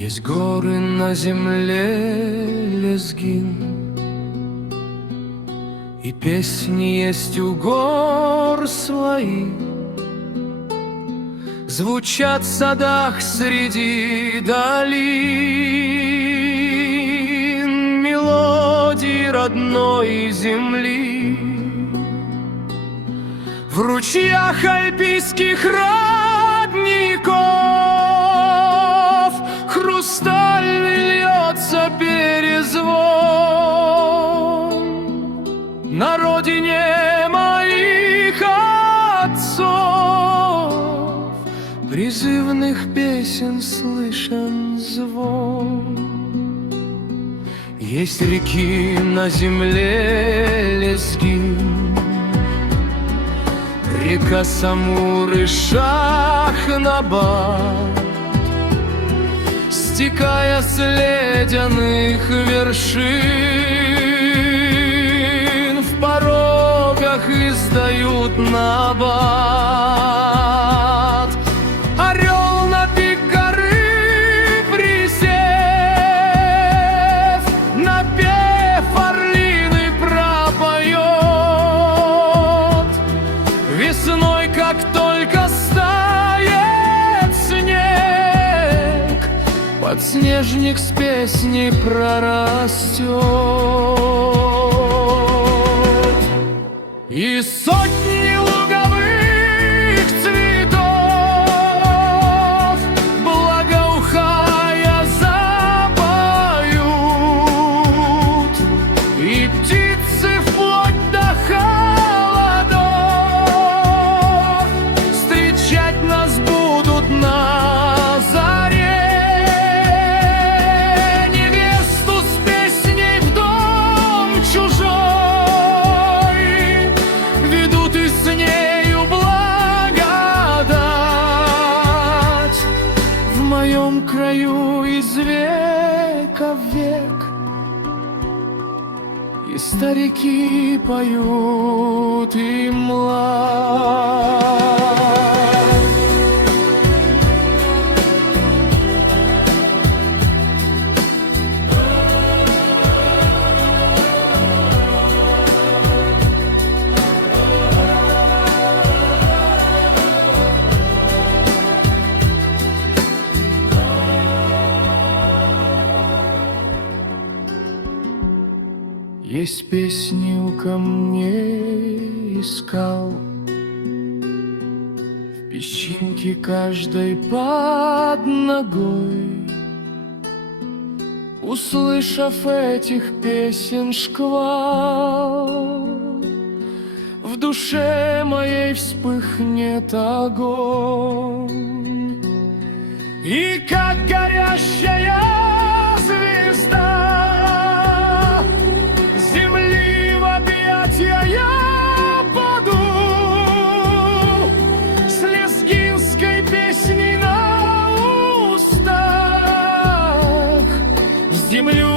Есть горы на земле, лезгин, и песни есть у гор свои. Звучат в садах среди долин мелодии родной земли. В ручьях альпийских родников хрустальный льется перезвон. На родине моих отцов призывных песен слышен звон. Есть реки на земле лезгин, река Самур и Шахнабад, стекая с ледяных вершин, в порогах издают набат. Орел на пик горы присев, напев орлиный пропоет. Весной, как только стает снег, подснежник с песней прорастет. И сотни луговых цветов, благоухая, запоют, и птицы вплоть до холодов встречать нас будут на заре. Невесту с песней в дом чужой ведут и с нею благодать. В моем краю из века в век и старики поют, и млад. Есть песни у камней и скал, в песчинке каждой под ногой. Услышав этих песен шквал, в душе моей вспыхнет огонь. И как горящая звезда земли в объятия я паду, с лезгинской песней на устах в землю